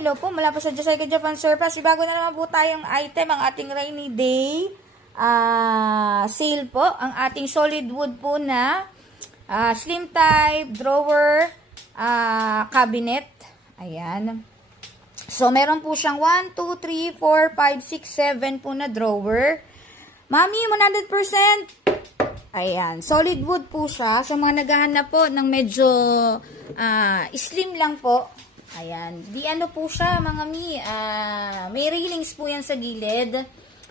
hello po. Mula po sa Josica Japan Surplus. Bago na naman po tayong item, ang ating rainy day sale po. Ang ating solid wood po na slim type drawer cabinet. Ayan. So, meron po siyang 1, 2, 3, 4, 5, 6, 7 po na drawer. Mami, 100%. Ayan. Solid wood po siya. Sa mga naghahanap po ng medyo slim lang po. Ayan. Di ano po siya, mga mi. May railings po yan sa gilid.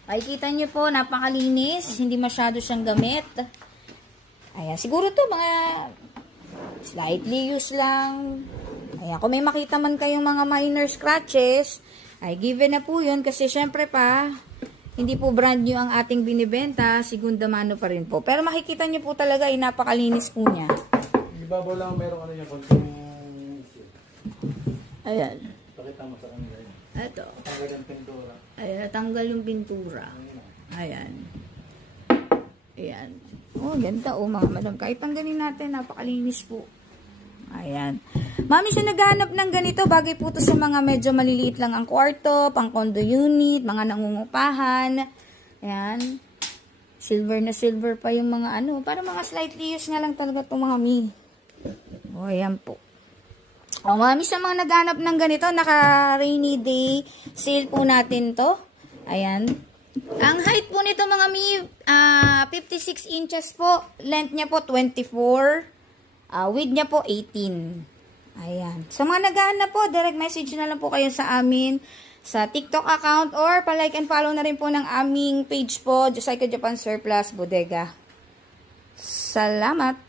Makikita nyo po, napakalinis. Hindi masyado siyang gamit. Ayan. Siguro to mga slightly used lang. Ayan. Kung may makita man kayong mga minor scratches, ay given na po yun. Kasi syempre pa, hindi po brand new ang ating binibenta. Segunda mano pa rin po. Pero makikita nyo po talaga, ay napakalinis po niya. Ibabaw lang merong ano niya, konting... Ayan. Pakita mo sa kanila yun. Ito. Tanggal yung pintura. Ayan, natanggal yung pintura. Ayan. Ayan. Oh, ganda oh mga madam. Kahit tanggalin natin, napakalinis po. Ayan. Mami, sa naghahanap ng ganito, bagay po to sa mga medyo maliliit lang ang kwarto, pang condo unit, mga nangungupahan. Ayan. Silver na silver pa yung mga ano. Para mga slightly used nga lang talaga itong mga mi. Oh, ayan po. O, mami, sa mga naghanap ng ganito, naka-rainy day sale po natin to. Ayan. Ang height po nito, mga mi, 56 inches po. Length niya po, 24. Width niya po, 18. Ayan. Sa mga naghahanap po, direct message na lang po kayo sa amin sa TikTok account or pa-like and follow na rin po ng aming page po, Josica Japan Surplus Bodega. Salamat!